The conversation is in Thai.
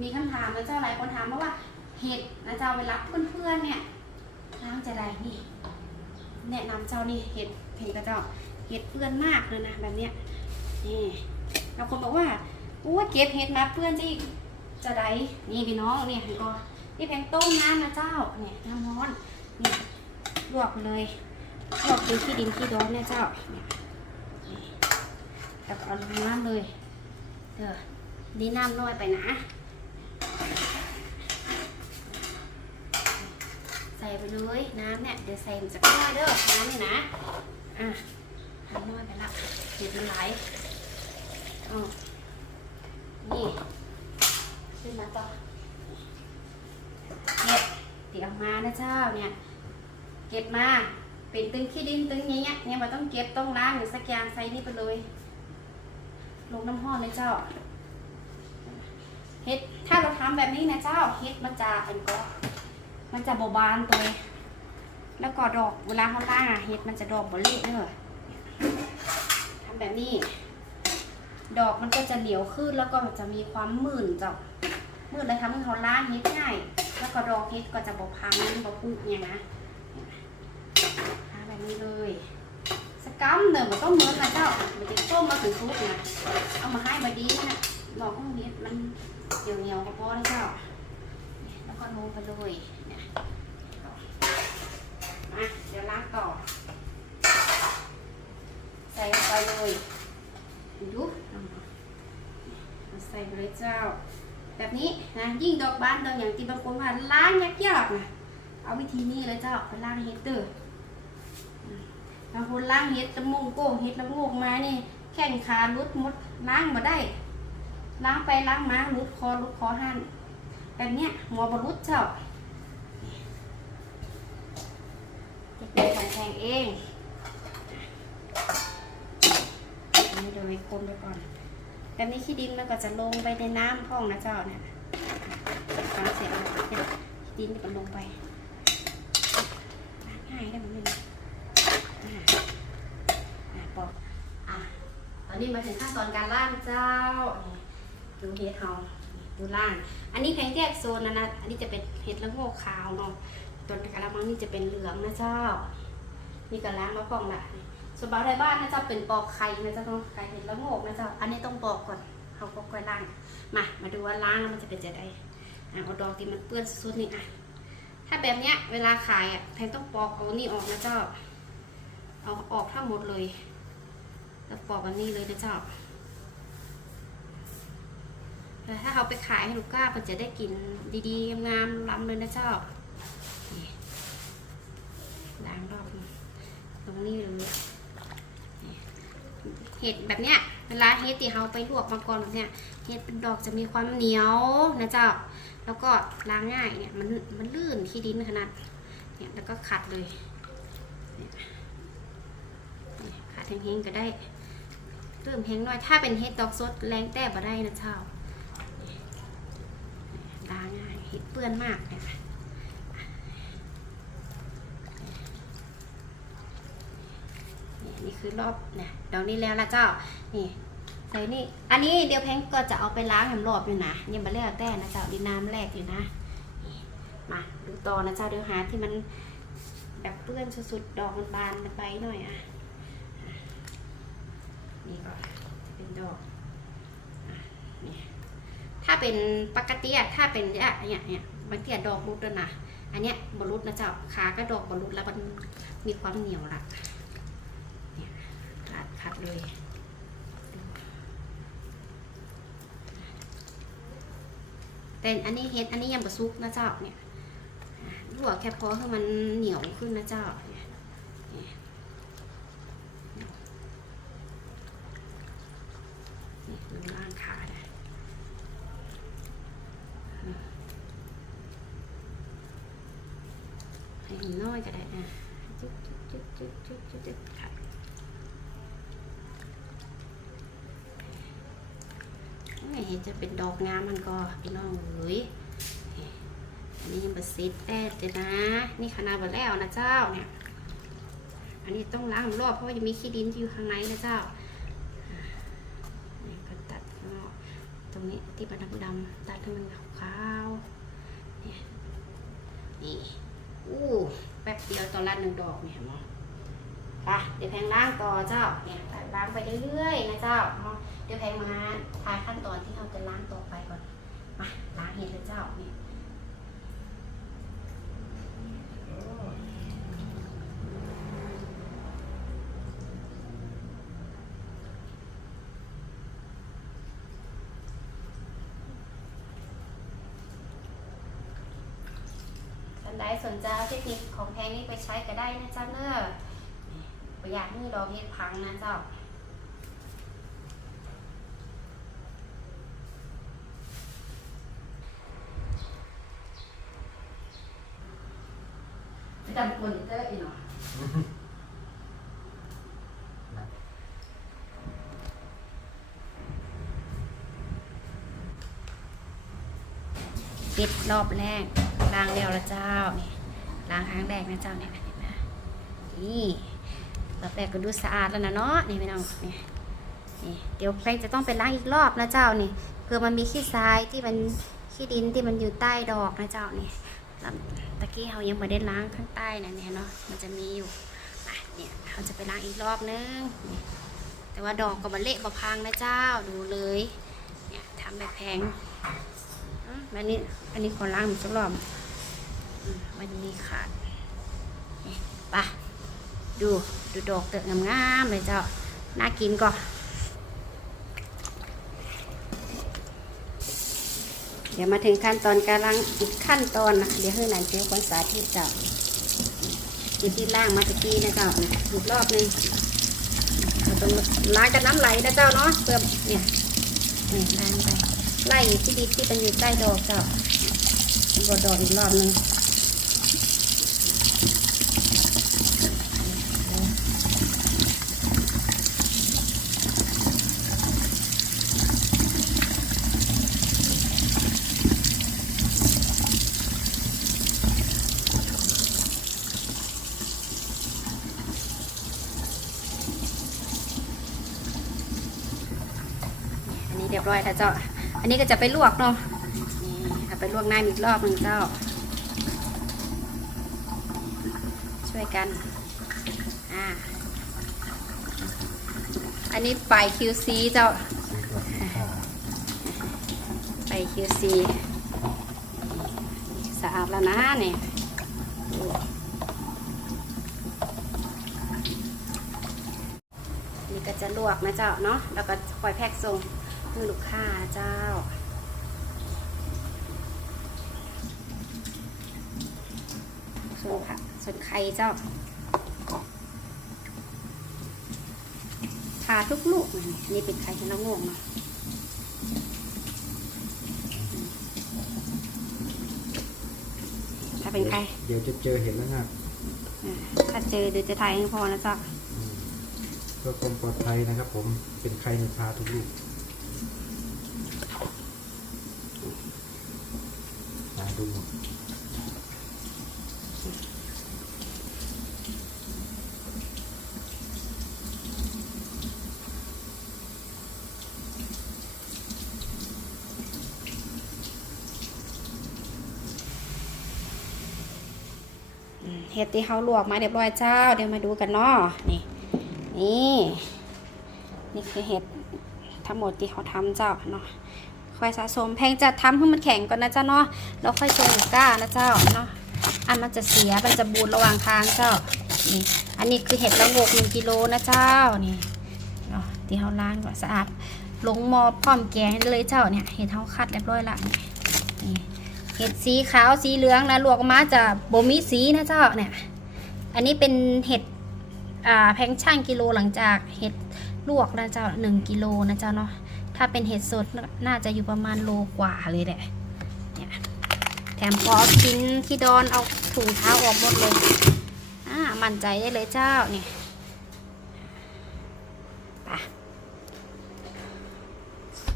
มีคำถามนะเจ้าหลายคนถามมาว่าเห็ดนะเจ้าเวลาเพื่อนๆเนี่ยล้างจะได้นี่ แนะนำเจ้านี่เห็ดเห็ดกระเจ้าเห็ดเปื้อนมากเลยนะแบบเนี้ยนี่บางคนบอกว่าโอ้เก็บเห็ดมาเปื้อนจะอีกจะได้นี่พี่น้องเนี่ยเห็นก็นี่แพงต้มน้ำนะเจ้าเนี่ยน้ำร้อนนี่ลวกเลยลวกเป็นขี้ดินขี้ร้อนเนี่ยเจ้าเนี่ยนี่แล้วก็เอาลงน้ำเลยเด้อนี่น้ำน้อยไปนะ ใส่ ไปเลยน้ำเนี่ยเดี๋ยวใส่มันจะน้อยเด้อน้ำนี่นะอะทำน้อยไปละเห็ดมันไหลอ๋อนี่ขึ้นมาต่อเห็ดตีออกมานะเจ้าเนี่ยเก็บมาเป็นตึงขี้ดินตึงอย่างเงี้ยเนี่ยมันต้องเก็บต้องล้างหรือสักอย่างใส่นี่ไปเลย ลงน้ำห้อนเลยเจ้าเห็ดถ้าเราทำแบบนี้นะเจ้าเห็ดมันจะอันก็ มันจะบบานตัวแล้วก็ดอกเวลาเขาล่างอะเห็ดมันจะดอกบเละเนอะทำแบบนี้ ดอกมันก็จะเหลียวขึ้นแล้วก็จะมีความมื่นจ้ามื่นเลยทำให้เขาล่างเห็ดง่าย แล้วก็ดอกเห็ดก็จะบพังบปุกเนี่ยนะทำแบบนี้เลยสกัมเนอะมันต้องเหมือนนะเจ้ามันจะต้มมาถึงซุปนะเอามาให้มาดีนะดอกพวกนี้มันเหนียวเหนียวก็พอแล้วเจ้าแล้วก็ลงไปเลย เนี่ยมาเดี๋ยวล้างต่อ ใส่ลงไปเลยดูเอาใส่ไปเลยเจ้า แบบนี้นะยิ่งดอกบานดอกอย่างที่บางคนว่าล้างยากๆนะเอาวิธีนี้เลยเจ้าไปล้างเฮดเด้อบางคนล้างเฮ็ดตะมุงโก้เฮ็ดละโงกมานี่ แข้งขาลุดมดล้างมาได้ ล้างไปล้างมาลุดคอลุดคอหันแบบเนี้ยหัวบรุษเจ้าจะ เป็นของแพงเองอันนี้โดยคนไปก่อนแบบนี้ขี้ดินมันก็จะลงไปในน้ำห้องนะเจ้าเนี่ยฟังเสียงเนี่ยขี้ดินก็ลงไปง่ายได้ไหมเนี่ยอ่าอ่าบอกอะตอนนี้มาถึงขั้นตอนการล่างเจ้า ดูเฮดเฮาดูล่าง อันนี้แพงแยกโซนนะนะ อันนี้จะเป็นเห็ดละโงกขาวเนาะตัวกะละมังนี่จะเป็นเหลืองนะเจ้า นี่กะล้างมาพองหละส่วนบางไทยบ้านนะจ้าเป็นปอกไข่นะจ้าต้องไข่เห็ดละโงกนะจ้าอันนี้ต้องปอกก่อนเขาก็ค่อยล้างมามาดูว่าล้างแล้วมันจะเป็นจะไดอะเอาดอกที่มันเปื้อนสุดๆนี่อะถ้าแบบเนี้ยเวลาขายอะแพงต้องปอกเอานี่ออกนะเจ้า เอาออกทั้งหมดเลย แล้วปอกอันนี้เลยนะเจ้าแต่ถ้าเขาไปขายให้ลูกค้าก็จะได้กินดีๆงามๆล้ำเลยนะเจ้านี่ล้างรอบ ตรงนี้เลยนี่เห็ดแบบเนี้ยเวลาเห็ดที่เขาไปลวกมาก่อนแบบเนี้ยเห็ดเป็นดอกจะมีความเหนียวนะเจ้า แล้วก็ล้างง่ายเนี่ยมันมันลื่นขี้ดินขนาดเนี่ยแล้วก็ขัดเลยขัดแห้งๆก็ได้เริ่มแห้งหน่อยถ้าเป็นเห็ดดอกสดแรงแต่บ่ได้นะเจ้าล้างง่ายเห็ดเปื้อนมากเลยค่ะ นี่คือรอบเนี่ยดอกนี้แล้วละเจ้า นี่ใส่นี่ อันนี้เดี๋ยวแพงก็จะเอาไปล้างแหมรอบอยู่นะยังมาเลือกแต่นะเจ้าดินน้ำแรกอยู่นะ มาดูต่อนะเจ้าเดี๋ยวหาที่มันแบบเปื้อนสุดๆ ดอกมันบานมันไปหน่อยอะ นี่ก็จะเป็นดอกนี่ถ้าเป็นปกติอะถ้าเป็นเนี่ยเนี่ยเนี่ยบางทีดอกรุดแล้วนะ อันเนี้ยบรุดนะเจ้าขาก็ดอกบรุดแล้วมันมีความเหนียวละเนี่ยขาดขาด เลย แต่อันนี้เฮ็ดอันนี้ยังบะซุกนะเจ้าเนี่ยลวกแค่พอให้มันเหนียวขึ้นนะเจ้าดูล่างขานะให้น้อยก็ได้อะจุ๊บจุ๊บจุ๊บจุ๊บจุ๊บจุ๊บจุ๊บค่ะไม่เห็น จะเป็นดอกงามมันก็พี่น้องเอ้ยอันนี้ยังบะซิดแอดเลยนะ นี่ขนาดบะแล้วนะเจ้าเนี่ย อันนี้ต้องล้างรอบเพราะว่ายังมีขี้ดินอยู่ข้างในนะเจ้านี่ก็ตัดข้างนอกตรงนี้ที่มันดำๆตัดให้มันขาวๆเนี่ยนี่อู้แป๊บเดียวตอนละหนึ่งดอกเนี่ยห็นไหมไปเดี๋ยวแพงล้างต่อเจ้าเนี่ย ล้างไปเรื่อยๆนะเจ้าเดี๋ยวแพงมาทายขั้นตอนที่เราจะล้างต่อไปก่อนมาล้างเห็ดเลยเจ้าเนี่โอ้ท่านใดสนใจเทคนิคของแพงนี้ไปใช้ก็ได้นะเจ้าเนอะประหยัดมือดอกเห็ดพังนะเจ้า จำคนเตอร์อีกปิดรอบแรกล้างแล้วละเจ้านี่ล้างครั้งแรกนะเจ้าเนี่ยนไหมนี่รอบแรกก็ดูสะอาดแล้วนะเนาะนี่ไม่ต้องนี่นี่เดี๋ยวแป้งจะต้องไปล้างอีกรอบนะเจ้านี่เพื่อมันมีขี้ทรายที่มันขี้ดินที่มันอยู่ใต้ดอกนะเจ้านี่ะกี้เรายังไม่ได้ล้างข้างใต้นะเนี่ยเนาะมันจะมีอยู่อะเนี่ยเราจะไปล้างอีกรอบนึง แต่ว่าดอกก็บเละบะพังนะเจ้าดูเลยเนี่ยทำแบบแพงอืมอันนี้อันนี้ขอล้างอีกสักรอบอืมมันมีขาดไปะดูดูดอกเตอะงามๆเลยเจ้าน่ากินก่อน เดี๋ยวมาถึงขั้นตอนการล้างอีกขั้นตอนนะเดี๋ยวให้หนานเจียวคนสาธิตเจ้าอยู่ที่ล่างมาตะกี้นะเจ้านะอีกรอบหนึงเราต้องล้างกับน้ำไหลนะเจ้าเนาะเพื่อเนี่ยนี่ล้างไปไล่ที่ดินที่มันอยู่ใต้ดอกเจ้าบดดอกอีกรอบหนึงอันนี้เรียบร้อยแล้วเจ้า อันนี้ก็จะไปลวกเนาะนี่ไปลวกน้ำอีกรอบหนึงเจ้า ช่วยกันอ่าอันนี้ไป QC เจ้าไป QC สะอาดแล้วนะเนี่ยนี่ก็จะลวกนะเจ้าเนาะแล้วก็คอยแพ็กส่ง มือลูกค้าเจ้า ส่วนผักส่วนไข่เจ้าทาทุกลูกนะนี่อันนี่เป็นไข่ที่เรางงเนาะถ้าเป็นไข่เดี๋ยวจะเจอเห็นแล้วนะอ่าถ้าเจอเดี๋ยวจะถ่ายให้พอนะเจ้าอืมเพื่อความปลอดภัยนะครับผมเป็นใครในพาทุกลูกมา ดูเห็ดที่เขาลวกมาเรียบร้อยเจ้า เดี๋ยวมาดูกันเนาะนี่ นี่ นี่คือเห็ดทั้งหมดที่เขาทำเจ้าเนาะ ค่อยสะสม แพงจะทำให้มันแข็งก่อนนะเจ้าเนาะแล้วค่อยชงก้านะเจ้าเนาะอันมันจะเสียมันจะบูดระหว่างทางเจ้านี่อันนี้คือเห็ดละโงกหนึ่งกิโลนะเจ้านี่เนาะที่เขาล้างก่อนสะอาดลงหมอพร้อมแกงเลยเจ้าเนี่ยเห็ดเขาคัดเรียบร้อยละนี่เห็ดสีขาวสีเหลืองนะลวกออกมาจะบ่มีสีนะเจ้าเนี่ยอันนี้เป็นเห็ดอ่าแพงช่างกิโลหลังจากเห็ดลวกนะเจ้าหนึ่งกิโลนะเจ้าเนาะ ถ้าเป็นเห็ดสดน่าจะอยู่ประมาณโลกว่าเลยแหละเนี่ยแถมพอเอาชิ้นที่ดอนเอาถุงเท้าออกหมดเลยอ่ามั่นใจได้เลยเจ้าเนี่ย